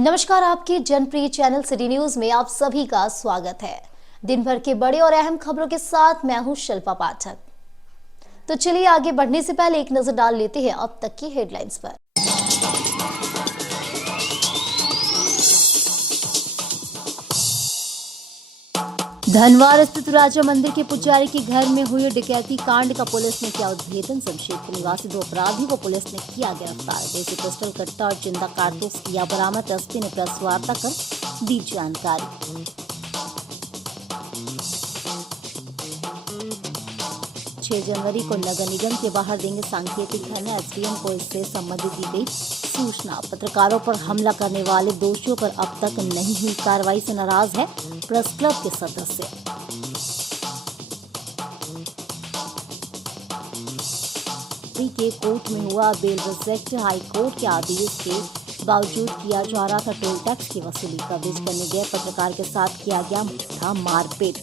नमस्कार, आपके जनप्रिय channel city news में आप सभी का स्वागत है। दिन भर के बड़े और अहम खबरों के साथ मैं हूं शिल्पा पाठक। तो चलिए आगे बढ़ने से पहले एक नजर डाल लेते हैं अब तक की हेडलाइंस पर। धनवार स्थित राजा मंदिर के पुजारी के घर में हुए डकैती कांड का पुलिस ने किया उद्भेदन। जमशेदपुर निवासी 2 अपराधियों को पुलिस ने किया गिरफ्तार। देसी पिस्टल, कट्टा और जिंदा कारतूस किया बरामद। एसपी ने प्रेस वार्ता कर दी जानकारी। 6 जनवरी को नगर निगम के बाहर देंगे सांकेतिक धरना। एसडीएम को इससे संबंधित दी गई सूचना। पत्रकारों पर हमला करने वाले दोषियों पर अब तक नहीं हुई कार्रवाई से नाराज है प्रेस क्लब के सदस्य। के कोर्ट में हुआ बेल रिजेक्ट। हाई कोर्ट के आदेश के बावजूद किया जा रहा था टोल टैक्स की वसूली। कवरेज करने गए पत्रकार के साथ किया गया था मारपीट।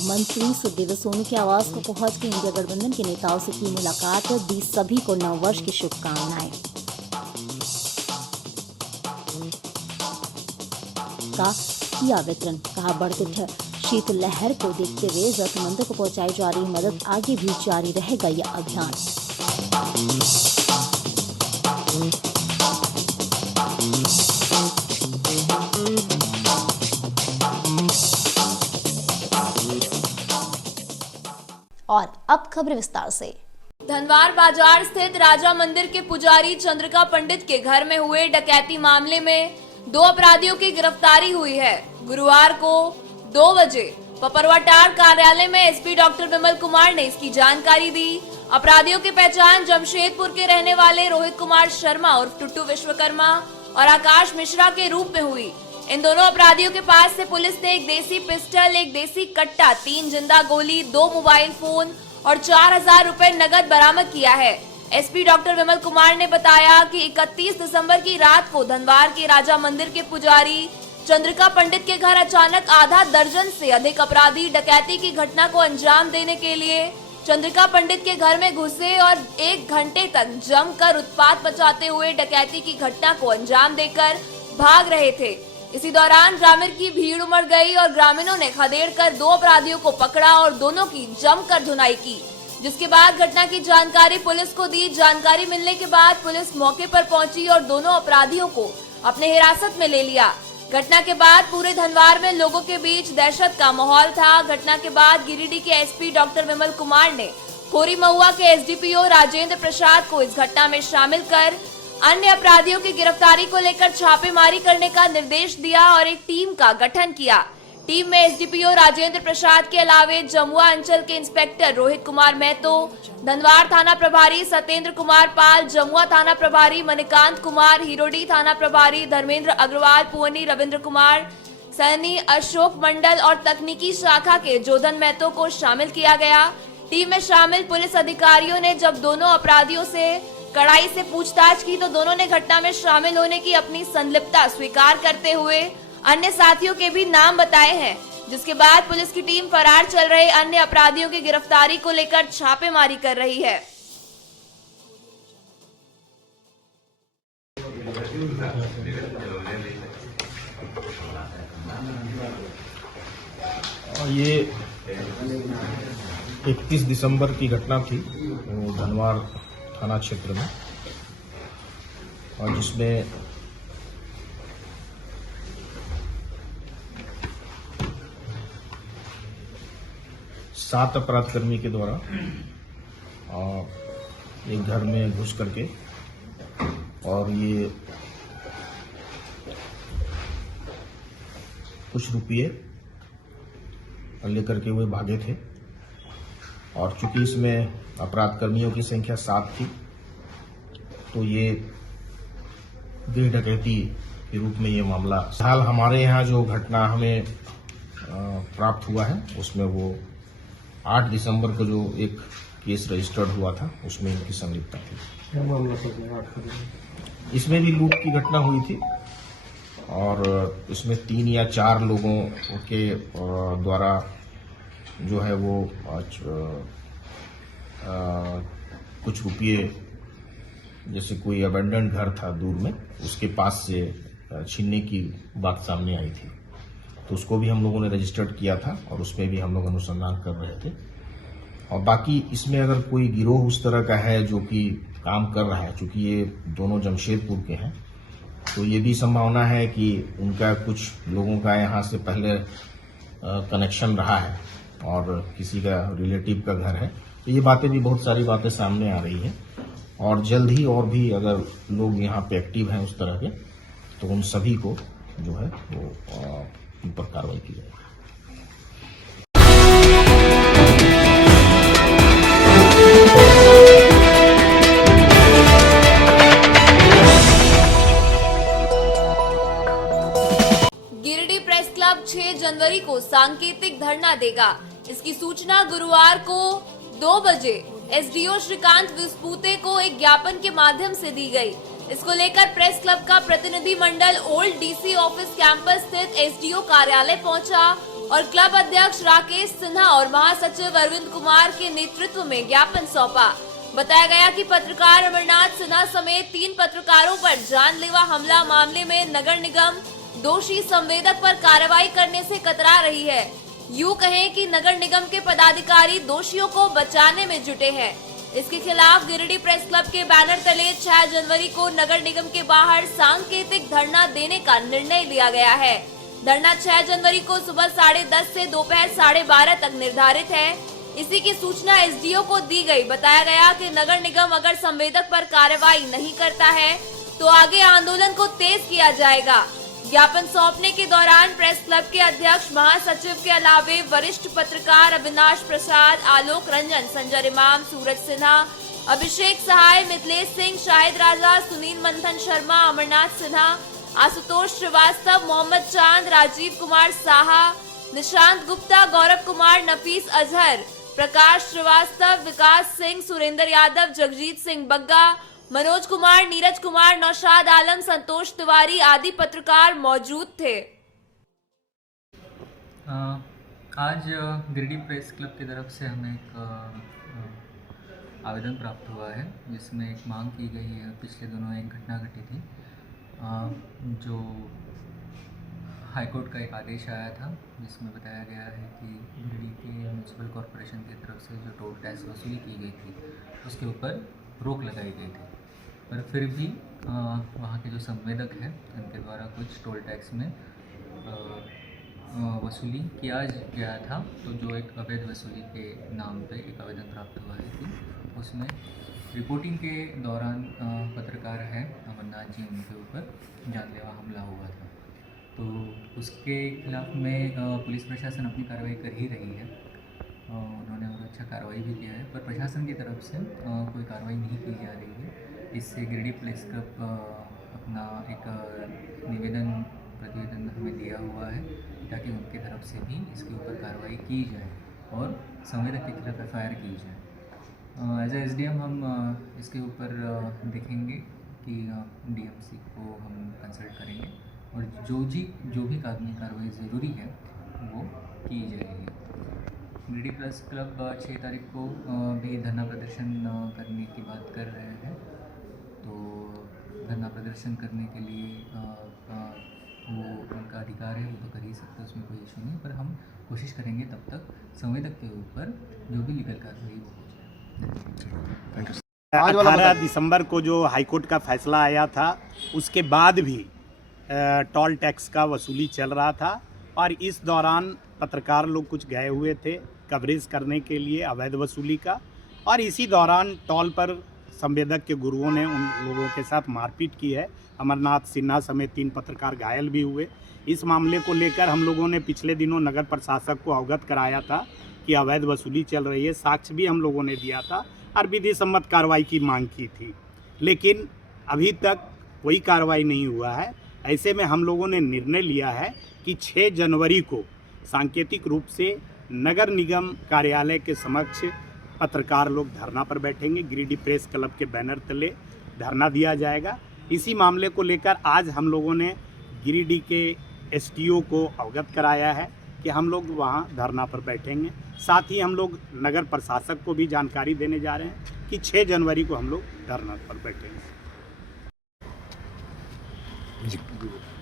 मंत्री सुखदेव सोनू के आवास को पहुंच के इंडिया गठबंधन के नेताओं से की मुलाकात। दी सभी को नववर्ष की शुभकामनाएं। का किया वितरण। कहा बढ़ते शीतलहर को देखते हुए जरूरतमंदों को पहुंचाई जा रही मदद आगे भी जारी रहेगा यह अभियान। और अब खबर विस्तार से। धनवार बाजार स्थित राजा मंदिर के पुजारी चंद्रिका पंडित के घर में हुए डकैती मामले में 2 अपराधियों की गिरफ्तारी हुई है। गुरुवार को 2 बजे पपरवाटार कार्यालय में एसपी डॉक्टर विमल कुमार ने इसकी जानकारी दी। अपराधियों की पहचान जमशेदपुर के रहने वाले रोहित कुमार शर्मा उर्फ टुट्टू विश्वकर्मा और आकाश मिश्रा के रूप में हुई। इन दोनों अपराधियों के पास से पुलिस ने एक देसी पिस्टल, एक देसी कट्टा, 3 जिंदा गोली, 2 मोबाइल फोन और 4000 रुपए नगद बरामद किया है। एसपी डॉक्टर विमल कुमार ने बताया कि 31 दिसंबर की रात को धनवार के राजा मंदिर के पुजारी चंद्रिका पंडित के घर अचानक आधा दर्जन से अधिक अपराधी डकैती की घटना को अंजाम देने के लिए चंद्रिका पंडित के घर में घुसे और 1 घंटे तक जमकर उत्पात मचाते हुए डकैती की घटना को अंजाम देकर भाग रहे थे। इसी दौरान ग्रामीण की भीड़ उमड़ गई और ग्रामीणों ने खदेड़कर 2 अपराधियों को पकड़ा और दोनों की जमकर धुनाई की, जिसके बाद घटना की जानकारी पुलिस को दी। जानकारी मिलने के बाद पुलिस मौके पर पहुंची और दोनों अपराधियों को अपने हिरासत में ले लिया। घटना के बाद पूरे धनवार में लोगों के बीच दहशत का माहौल था। घटना के बाद गिरिडीह के एसपी डॉक्टर विमल कुमार ने खोरी महुआ के एसडीपीओ राजेंद्र प्रसाद को इस घटना में शामिल कर अन्य अपराधियों की गिरफ्तारी को लेकर छापेमारी करने का निर्देश दिया और एक टीम का गठन किया। टीम में एसडीपीओ राजेंद्र प्रसाद के अलावे जमुआ अंचल के इंस्पेक्टर रोहित कुमार महतो, धनवार थाना प्रभारी सत्येंद्र कुमार पाल, जमुआ थाना प्रभारी मणिकांत कुमार, हिरोडी थाना प्रभारी धर्मेंद्र अग्रवाल, पुवनी रविंद्र कुमार, सैनी अशोक मंडल और तकनीकी शाखा के जोधन महतो को शामिल किया गया। टीम में शामिल पुलिस अधिकारियों ने जब दोनों अपराधियों से कड़ाई से पूछताछ की तो दोनों ने घटना में शामिल होने की अपनी संलिप्तता स्वीकार करते हुए अन्य साथियों के भी नाम बताए हैं, जिसके बाद पुलिस की टीम फरार चल रहे अन्य अपराधियों की गिरफ्तारी को लेकर छापेमारी कर रही है। ये 31 दिसंबर की घटना थी धनवार थाना क्षेत्र में, और जिसमें सात अपराधकर्मी के द्वारा एक घर में घुस करके और ये कुछ रुपये लेकर के वे भागे थे। और चूंकि इसमें अपराध कर्मियों की संख्या 7 थी, तो ये गृह डकैती के रूप में ये मामला हाल हमारे यहाँ जो घटना हमें प्राप्त हुआ है उसमें वो 8 दिसंबर को जो एक केस रजिस्टर्ड हुआ था उसमें इनकी संलिप्तता थी। इसमें भी लूट की घटना हुई थी और इसमें 3 या 4 लोगों के द्वारा जो है वो कुछ रुपये, जैसे कोई अबेंडेंट घर था दूर में, उसके पास से छीनने की बात सामने आई थी। तो उसको भी हम लोगों ने रजिस्टर्ड किया था और उसमें भी हम लोग अनुसंधान कर रहे थे। और बाकी इसमें अगर कोई गिरोह उस तरह का है जो कि काम कर रहा है, चूंकि ये दोनों जमशेदपुर के हैं, तो ये भी संभावना है कि उनका कुछ लोगों का यहाँ से पहले कनेक्शन रहा है और किसी का रिलेटिव का घर है। तो ये बातें भी, बहुत सारी बातें सामने आ रही हैं और जल्द ही और भी अगर लोग यहाँ पे एक्टिव हैं उस तरह के, तो उन सभी को जो है वो उन पर कार्रवाई की जाएगी। गिरिडीह प्रेस क्लब 6 जनवरी को सांकेतिक धरना देगा। इसकी सूचना गुरुवार को 2 बजे एसडीओ श्रीकांत विस्पूते को एक ज्ञापन के माध्यम से दी गई। इसको लेकर प्रेस क्लब का प्रतिनिधि मंडल ओल्ड डीसी ऑफिस कैंपस स्थित एसडीओ कार्यालय पहुंचा और क्लब अध्यक्ष राकेश सिन्हा और महासचिव अरविंद कुमार के नेतृत्व में ज्ञापन सौंपा। बताया गया कि पत्रकार अमरनाथ सिन्हा समेत 3 पत्रकारों पर जानलेवा हमला मामले में नगर निगम दोषी संवेदक पर कार्रवाई करने से कतरा रही है। यूं कहें कि नगर निगम के पदाधिकारी दोषियों को बचाने में जुटे हैं। इसके खिलाफ गिरिडीह प्रेस क्लब के बैनर तले 6 जनवरी को नगर निगम के बाहर सांकेतिक धरना देने का निर्णय लिया गया है। धरना 6 जनवरी को सुबह 10:30 से दोपहर 12:30 तक निर्धारित है। इसी की सूचना एसडीओ को दी गई। बताया गया कि नगर निगम अगर संवेदक पर कार्रवाई नहीं करता है तो आगे आंदोलन को तेज किया जाएगा। ज्ञापन सौंपने के दौरान प्रेस क्लब के अध्यक्ष महासचिव के अलावे वरिष्ठ पत्रकार अविनाश प्रसाद, आलोक रंजन, संजय इमाम, सूरज सिन्हा, अभिषेक सहाय, मिथिलेश सिंह, शाहिद राजा, सुनील मंथन शर्मा, अमरनाथ सिन्हा, आशुतोष श्रीवास्तव, मोहम्मद चांद, राजीव कुमार साहा, निशांत गुप्ता, गौरव कुमार, नफीस अजहर, प्रकाश श्रीवास्तव, विकास सिंह, सुरेंद्र यादव, जगजीत सिंह बग्गा, मनोज कुमार, नीरज कुमार, नौशाद आलम, संतोष तिवारी आदि पत्रकार मौजूद थे। आज गिरिडीह प्रेस क्लब की तरफ से हमें एक आवेदन प्राप्त हुआ है, जिसमें एक मांग की गई है। पिछले दिनों एक घटना घटी थी जो हाईकोर्ट का एक आदेश आया था, जिसमें बताया गया है कि गिरिडीह के म्यूनसिपल कॉरपोरेशन की तरफ से जो टोल टैक्स वसूली की गई थी उसके ऊपर रोक लगाई गई थी, पर फिर भी वहाँ के जो संवेदक हैं उनके द्वारा कुछ टोल टैक्स में वसूली किया गया था। तो जो एक अवैध वसूली के नाम पे एक आवेदन प्राप्त हुआ है कि उसमें रिपोर्टिंग के दौरान पत्रकार हैं अमरनाथ जी, उनके ऊपर जानलेवा हमला हुआ था। तो उसके खिलाफ में पुलिस प्रशासन अपनी कार्रवाई कर ही रही है। उन्होंने और अच्छा कार्रवाई भी किया है, पर प्रशासन की तरफ से कोई कार्रवाई नहीं की जा रही है। इससे गिरिडीह प्रेस क्लब अपना एक प्रतिवेदन हमें दिया हुआ है ताकि उनकी तरफ से भी इसके ऊपर कार्रवाई की जाए और संवेदक के खिलाफ एफआईआर की जाए। एज ए एसडीएम हम इसके ऊपर देखेंगे कि डीएमसी को हम कंसल्ट करेंगे और जो भी कानूनी कार्रवाई ज़रूरी है वो की जाएगी। गिरिडीह प्रेस क्लब 6 तारीख को भी धरना प्रदर्शन करने की बात कर रहे हैं। तो धरना प्रदर्शन करने के लिए वो उनका अधिकार है, वो तो कर ही सकते हैं, उसमें कोई इशू नहीं, पर हम कोशिश करेंगे तब तक संवेदक के ऊपर जो भी लीगल कार्रवाई वो हो जाए। 18 दिसंबर को जो हाईकोर्ट का फैसला आया था उसके बाद भी टोल टैक्स का वसूली चल रहा था और इस दौरान पत्रकार लोग कुछ गए हुए थे कवरेज करने के लिए अवैध वसूली का, और इसी दौरान टोल पर संवेदक के गुरुओं ने उन लोगों के साथ मारपीट की है। अमरनाथ सिन्हा समेत 3 पत्रकार घायल भी हुए। इस मामले को लेकर हम लोगों ने पिछले दिनों नगर प्रशासक को अवगत कराया था कि अवैध वसूली चल रही है। साक्ष्य भी हम लोगों ने दिया था और विधि सम्मत कार्रवाई की मांग की थी, लेकिन अभी तक कोई कार्रवाई नहीं हुआ है। ऐसे में हम लोगों ने निर्णय लिया है कि 6 जनवरी को सांकेतिक रूप से नगर निगम कार्यालय के समक्ष पत्रकार लोग धरना पर बैठेंगे। गिरिडीह प्रेस क्लब के बैनर तले धरना दिया जाएगा। इसी मामले को लेकर आज हम लोगों ने गिरिडीह के एसडीओ को अवगत कराया है कि हम लोग वहां धरना पर बैठेंगे। साथ ही हम लोग नगर प्रशासक को भी जानकारी देने जा रहे हैं कि 6 जनवरी को हम लोग धरना पर बैठेंगे।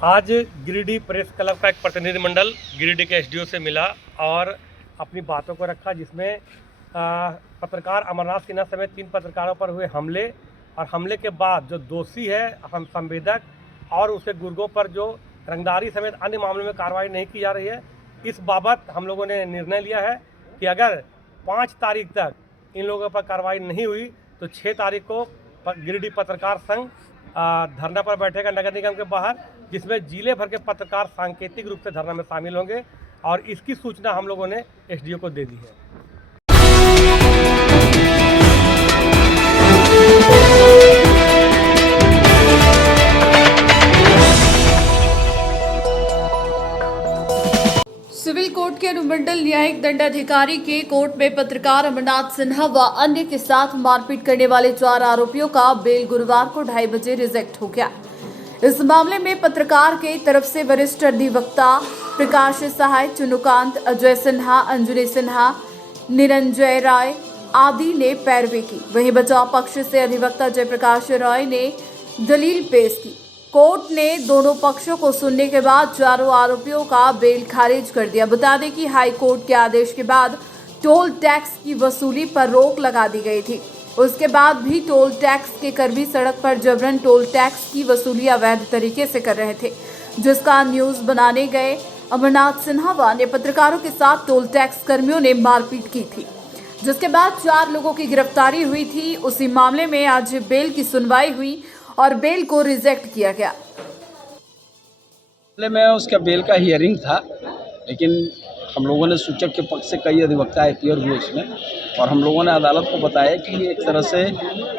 आज गिरिडीह प्रेस क्लब का एक प्रतिनिधिमंडल गिरिडीह के एसडीओ से मिला और अपनी बातों को रखा, जिसमें पत्रकार अमरनाथ सिन्हा समेत 3 पत्रकारों पर हुए हमले और हमले के बाद जो दोषी है हम संवेदक और उसके गुर्गों पर जो रंगदारी समेत अन्य मामलों में कार्रवाई नहीं की जा रही है, इस बाबत हम लोगों ने निर्णय लिया है कि अगर 5 तारीख तक इन लोगों पर कार्रवाई नहीं हुई तो 6 तारीख को गिरिडीह पत्रकार संघ धरना पर बैठेगा नगर निगम के बाहर, जिसमें जिले भर के पत्रकार सांकेतिक रूप से धरना में शामिल होंगे और इसकी सूचना हम लोगों ने एसडीओ को दे दी है। सिविल कोर्ट के अनुमंडल न्यायिक दंडाधिकारी के कोर्ट में पत्रकार अमरनाथ सिन्हा व अन्य के साथ मारपीट करने वाले 4 आरोपियों का बेल गुरुवार को 2:30 बजे रिजेक्ट हो गया। इस मामले में पत्रकार के तरफ से वरिष्ठ अधिवक्ता प्रकाश सहाय, चुनुकांत, अजय सिन्हा, अंजलि सिन्हा, निरंजय राय आदि ने पैरवी की। वहीं बचाव पक्ष से अधिवक्ता जयप्रकाश रॉय ने दलील पेश की। कोर्ट ने दोनों पक्षों को सुनने के बाद 4 आरोपियों का बेल खारिज कर दिया। बता दें कि हाई कोर्ट के आदेश के बाद टोल टैक्स की वसूली पर रोक लगा दी गई थी। उसके बाद भी टोल टैक्स के कर्मी सड़क पर जबरन टोल टैक्स की वसूली अवैध तरीके से कर रहे थे, जिसका न्यूज बनाने गए अमरनाथ सिन्हा व अन्य पत्रकारों के साथ टोल टैक्स कर्मियों ने मारपीट की थी, जिसके बाद 4 लोगों की गिरफ्तारी हुई थी। उसी मामले में आज बेल की सुनवाई हुई और बेल को रिजेक्ट किया गया। में उसका बेल का हियरिंग था, लेकिन हम लोगों ने सूचक के पक्ष से कई अधिवक्ता अपीयर हुए इसमें, और हम लोगों ने अदालत को बताया कि ये एक तरह से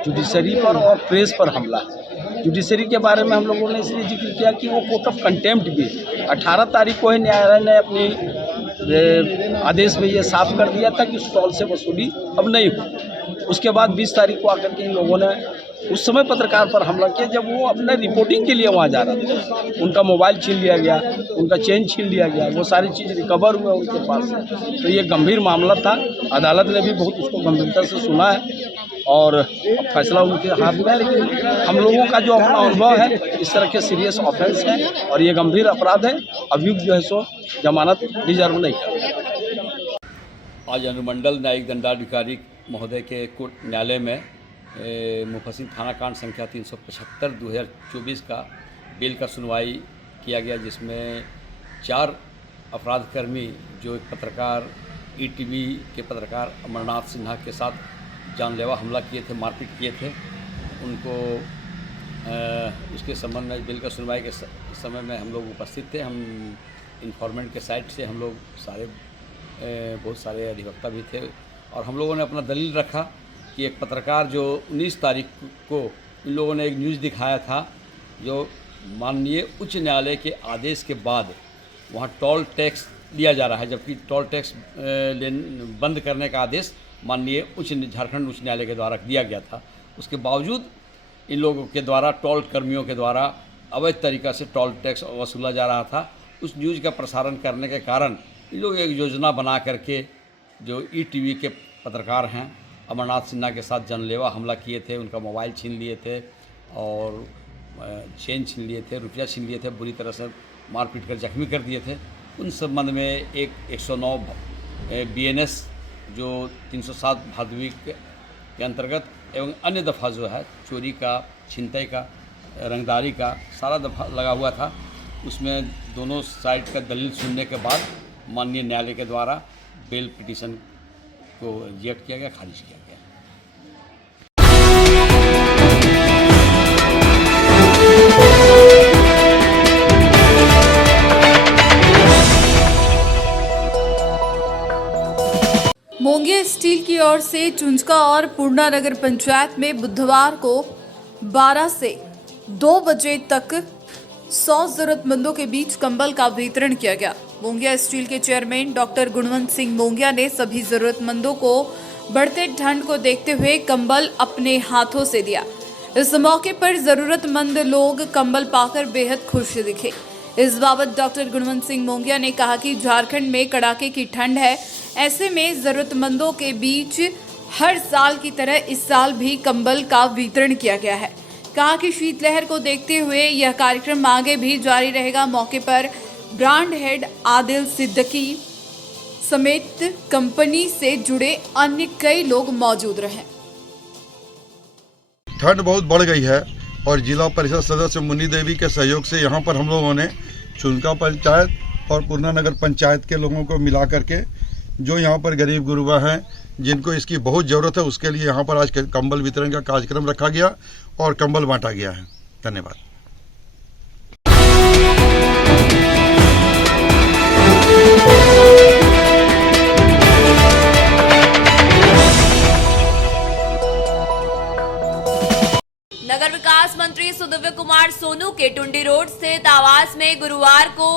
जुडिशरी पर और प्रेस पर हमला है। जुडिशरी के बारे में हम लोगों ने इसलिए जिक्र किया कि वो कोर्ट ऑफ कंटेम्प्ट भी 18 तारीख को ही न्यायालय ने अपनी आदेश में ये साफ कर दिया था कि स्टॉल से वसूली अब नहीं हो। उसके बाद 20 तारीख को आकर के इन लोगों ने उस समय पत्रकार पर हमला किया जब वो अपने रिपोर्टिंग के लिए वहाँ जा रहा था। उनका मोबाइल छीन लिया गया, उनका चेन छीन लिया गया, वो सारी चीज़ रिकवर हुआ उनके पास से। तो ये गंभीर मामला था, अदालत ने भी बहुत उसको गंभीरता से सुना है और फैसला उनके हाथ में है। लेकिन हम लोगों का जो अपना अनुभव है, इस तरह के सीरियस ऑफेंस है और ये गंभीर अपराध है। अभियुक्त जो है सो जमानत डिजर्व नहीं करता। आज अनुमंडल न्यायिक दंडाधिकारी महोदय के कोर्ट न्यायालय में मुफस्सिल थाना कांड संख्या 375/2024 का बेल का सुनवाई किया गया, जिसमें 4 अपराधकर्मी जो एक पत्रकार ईटीवी के पत्रकार अमरनाथ सिन्हा के साथ जानलेवा हमला किए थे, मारपीट किए थे, उनको उसके संबंध में बेल का सुनवाई के समय में हम लोग उपस्थित थे। हम इन्फॉर्मेंट के साइड से हम लोग बहुत सारे अधिवक्ता भी थे और हम लोगों ने अपना दलील रखा कि एक पत्रकार जो 19 तारीख को इन लोगों ने एक न्यूज़ दिखाया था जो माननीय उच्च न्यायालय के आदेश के बाद वहाँ टोल टैक्स लिया जा रहा है, जबकि टोल टैक्स बंद करने का आदेश माननीय झारखंड उच्च न्यायालय के द्वारा दिया गया था। उसके बावजूद इन लोगों के द्वारा टोल कर्मियों के द्वारा अवैध तरीक़ा से टोल टैक्स वसूला जा रहा था। उस न्यूज़ का प्रसारण करने के कारण इन लोग एक योजना बना करके जो ईटीवी के पत्रकार हैं अमरनाथ सिन्हा के साथ जानलेवा हमला किए थे, उनका मोबाइल छीन लिए थे और चेन छीन लिए थे, रुपया छीन लिए थे, बुरी तरह से मारपीट कर जख्मी कर दिए थे। उन संबंध में एक 109 BNS जो 307 भादवी के अंतर्गत एवं अन्य दफ़ा जो है चोरी का, छिनतई का, रंगदारी का सारा दफ़ा लगा हुआ था। उसमें दोनों साइड का दलील सुनने के बाद माननीय न्यायालय के द्वारा बेल पिटीशन को रिजेक्ट किया गया, खारिज किया गया। मोंगिया स्टील की ओर से चुंचका और पूर्णा नगर पंचायत में बुधवार को 12 से 2 बजे तक 100 जरूरतमंदों के बीच कंबल का वितरण किया गया। मोंगिया स्टील के चेयरमैन डॉक्टर गुणवंत सिंह मोंगिया ने सभी जरूरतमंदों को बढ़ते ठंड को देखते हुए कंबल अपने हाथों से दिया। इस मौके पर जरूरतमंद लोग कंबल पाकर बेहद खुश दिखे। इस बाबत डॉक्टर गुणवंत सिंह मोंगिया ने कहा कि झारखंड में कड़ाके की ठंड है, ऐसे में ज़रूरतमंदों के बीच हर साल की तरह इस साल भी कंबल का वितरण किया गया है। कहा कि शीतलहर को देखते हुए यह कार्यक्रम आगे भी जारी रहेगा। मौके पर ब्रांड हेड आदिल सिद्दीकी समेत कंपनी से जुड़े अन्य कई लोग मौजूद रहे। ठंड बहुत बढ़ गई है और जिला परिषद सदस्य मुन्नी देवी के सहयोग से यहाँ पर हम लोगों ने चुनका पंचायत और पूर्णा नगर पंचायत के लोगों को मिला करके जो यहाँ पर गरीब गुरबा हैं जिनको इसकी बहुत ज़रूरत है उसके लिए यहाँ पर आज कंबल वितरण का कार्यक्रम रखा गया और कंबल बांटा गया है। धन्यवाद। नगर विकास मंत्री सुदिव्य कुमार सोनू के टुंडी रोड स्थित आवास में गुरुवार को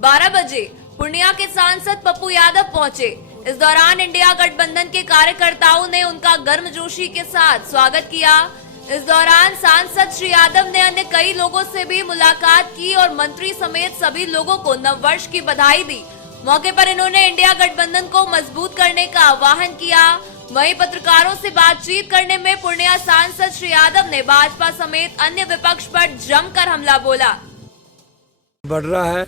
12 बजे पूर्णिया के सांसद पप्पू यादव पहुंचे। इस दौरान इंडिया गठबंधन के कार्यकर्ताओं ने उनका गर्मजोशी के साथ स्वागत किया। इस दौरान सांसद श्री यादव ने अन्य कई लोगों से भी मुलाकात की और मंत्री समेत सभी लोगों को नववर्ष की बधाई दी। मौके पर इन्होंने इंडिया गठबंधन को मजबूत करने का आह्वान किया। वहीं पत्रकारों से बातचीत करने में पूर्णिया सांसद श्री यादव ने भाजपा समेत अन्य विपक्ष पर जमकर हमला बोला। बढ़ रहा है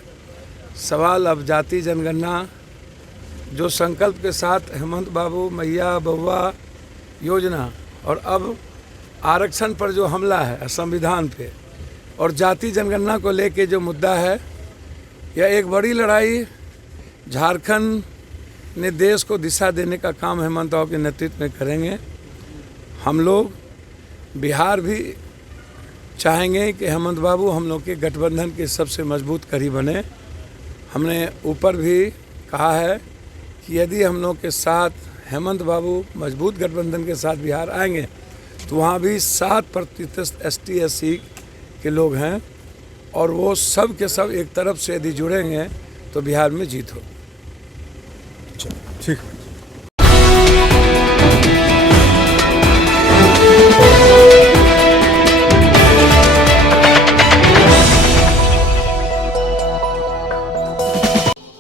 सवाल अब जाति जनगणना जो संकल्प के साथ हेमंत बाबू मैया बउआ योजना और अब आरक्षण पर जो हमला है संविधान पे और जाति जनगणना को लेके जो मुद्दा है यह एक बड़ी लड़ाई झारखंड ने देश को दिशा देने का काम हेमंत बाबू के नेतृत्व में करेंगे। हम लोग बिहार भी चाहेंगे कि हेमंत बाबू हम लोग के गठबंधन के सबसे मजबूत कड़ी बने। हमने ऊपर भी कहा है कि यदि हम लोग के साथ हेमंत बाबू मजबूत गठबंधन के साथ बिहार आएंगे तो वहाँ भी 7% ST SC के लोग हैं और वो सब के सब एक तरफ से यदि जुड़ेंगे तो बिहार में जीत हो। ठीक।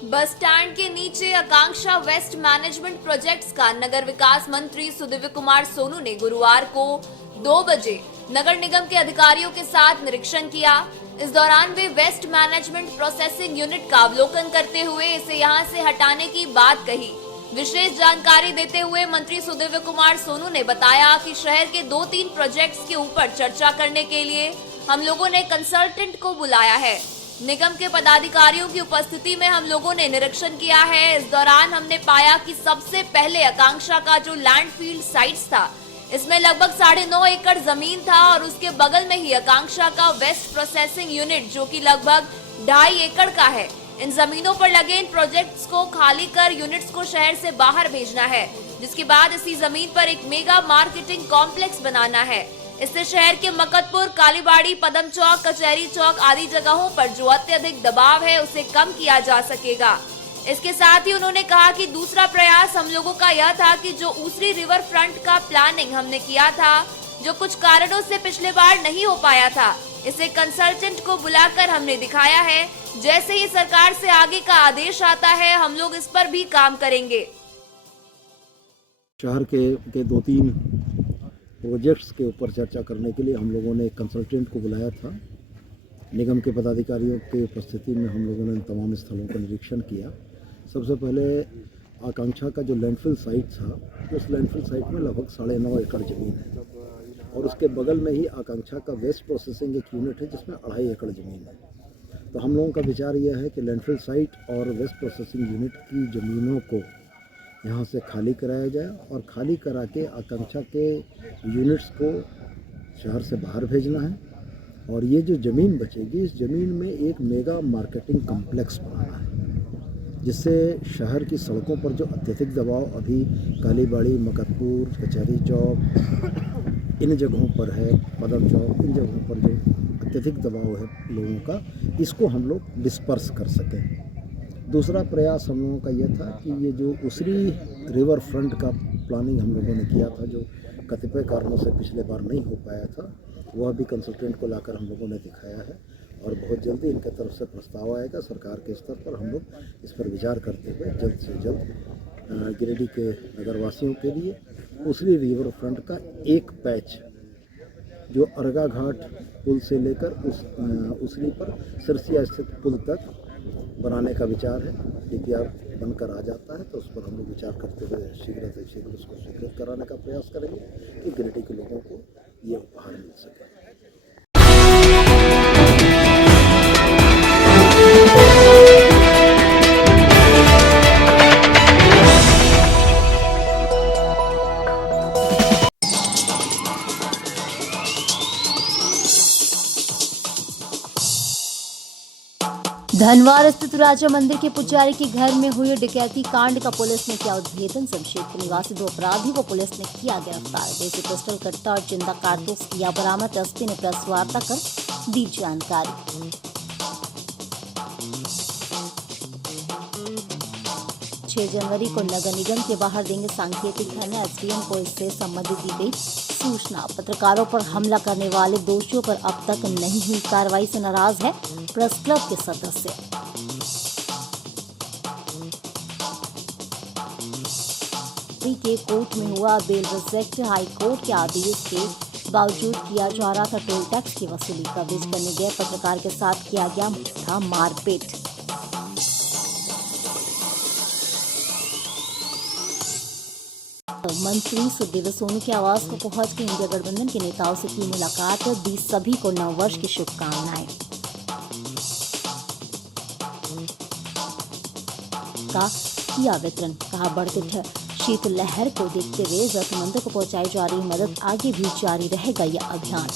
बस स्टैंड के नीचे आकांक्षा वेस्ट मैनेजमेंट प्रोजेक्ट्स का नगर विकास मंत्री सुदिव्य कुमार सोनू ने गुरुवार को 2 बजे नगर निगम के अधिकारियों के साथ निरीक्षण किया। इस दौरान वे वेस्ट मैनेजमेंट प्रोसेसिंग यूनिट का अवलोकन करते हुए इसे यहां से हटाने की बात कही। विशेष जानकारी देते हुए मंत्री सुदिव्य कुमार सोनू ने बताया कि शहर के 2-3 प्रोजेक्ट्स के ऊपर चर्चा करने के लिए हम लोगों ने कंसल्टेंट को बुलाया है। निगम के पदाधिकारियों की उपस्थिति में हम लोगों ने निरीक्षण किया है। इस दौरान हमने पाया कि सबसे पहले आकांक्षा का जो लैंडफील्ड साइट्स था इसमें लगभग 9.5 एकड़ जमीन था और उसके बगल में ही आकांक्षा का वेस्ट प्रोसेसिंग यूनिट जो कि लगभग 2.5 एकड़ का है। इन जमीनों पर लगे इन प्रोजेक्ट्स को खाली कर यूनिट्स को शहर से बाहर भेजना है, जिसके बाद इसी जमीन पर एक मेगा मार्केटिंग कॉम्प्लेक्स बनाना है। इससे शहर के मकतपुर, कालीबाड़ी, पदम चौक, कचहरी चौक आदि जगहों पर जो अत्यधिक दबाव है उसे कम किया जा सकेगा। इसके साथ ही उन्होंने कहा कि दूसरा प्रयास हम लोगों का यह था कि जो ऊसरी रिवर फ्रंट का प्लानिंग हमने किया था, जो कुछ कारणों से पिछले बार नहीं हो पाया था, इसे कंसल्टेंट को बुलाकर हमने दिखाया है। जैसे ही सरकार से आगे का आदेश आता है हम लोग इस पर भी काम करेंगे। शहर के 2-3 प्रोजेक्ट्स के ऊपर चर्चा करने के लिए हम लोगों ने कंसल्टेंट को बुलाया था। निगम के पदाधिकारियों की उपस्थिति में हम लोगों ने तमाम स्थलों का निरीक्षण किया। सबसे पहले आकांक्षा का जो लैंडफिल साइट था, उस लैंडफिल साइट में लगभग 9.5 एकड़ ज़मीन है और उसके बगल में ही आकांक्षा का वेस्ट प्रोसेसिंग एक यूनिट है जिसमें 2.5 एकड़ ज़मीन है। तो हम लोगों का विचार यह है कि लैंडफिल साइट और वेस्ट प्रोसेसिंग यूनिट की ज़मीनों को यहाँ से खाली कराया जाए और खाली करा के आकांक्षा के यूनिट्स को शहर से बाहर भेजना है और ये जो ज़मीन बचेगी इस ज़मीन में एक मेगा मार्केटिंग कॉम्प्लेक्स बनाना है, जिससे शहर की सड़कों पर जो अत्यधिक दबाव अभी कालीबाड़ी, मकतपुर, कचहरी चौक इन जगहों पर है, पदम चौक, इन जगहों पर जो अत्यधिक दबाव है लोगों का, इसको हम लोग डिस्पर्स कर सकें। दूसरा प्रयास हम लोगों का यह था कि ये जो ऊसरी रिवर फ्रंट का प्लानिंग हम लोगों ने किया था, जो कतिपय कारणों से पिछले बार नहीं हो पाया था, वह भी कंसल्टेंट को लाकर हम लोगों ने दिखाया है और बहुत जल्दी इनके तरफ से प्रस्ताव आएगा। सरकार के स्तर पर हम लोग इस पर विचार करते हुए जल्द से जल्द गिरिडीह के नगरवासियों के लिए उसली रिवर फ्रंट का एक पैच जो अर्गा घाट पुल से लेकर उसली पर सिरसिया स्थित पुल तक बनाने का विचार है। डीपीआर बनकर आ जाता है तो उस पर हम लोग विचार करते हुए शीघ्र से शीघ्र उसको स्वीकृत कराने का प्रयास करेंगे कि गिरिडीह के लोगों को ये उपहार मिल सके। धनवार स्थित राजा मंदिर के पुजारी के घर में हुए डकैती कांड का पुलिस ने किया उद्भेदन। शमशेरपुर निवासी 2 अपराधियों को पुलिस ने किया गिरफ्तार। देसी पिस्टल कट्टा और जिंदा कारतूस किया बरामद। एसपी ने प्रेस वार्ता कर दी जानकारी। 6 जनवरी को नगर निगम के बाहर देंगे सांकेतिक धरना। एसडीएम को इससे संबंधित दी गई सूचना। पत्रकारों पर हमला करने वाले दोषियों पर अब तक नहीं हुई कार्रवाई से नाराज है प्रेस क्लब के सदस्य। के कोर्ट में हुआ बेल रिजेक्ट। हाई कोर्ट के आदेश के बावजूद किया जा रहा था टोल टैक्स की वसूली। कवरेज करने गए पत्रकार के साथ किया गया था मारपीट। मंत्री सुखदेव सोनू के आवास को पहुंच के इंडिया गठबंधन के नेताओं से की मुलाकात। दी सभी को नववर्ष की शुभकामनाएं। का किया वितरण। कहा बढ़ते शीतलहर को देखते हुए जरूरतमंदों को पहुंचाई जा रही मदद आगे भी जारी रहेगा यह अभियान।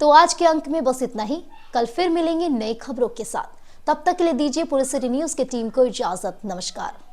तो आज के अंक में बस इतना ही। कल फिर मिलेंगे नई खबरों के साथ। तब तक के लिए दीजिए पूरे सिटी न्यूज की टीम को इजाजत। नमस्कार।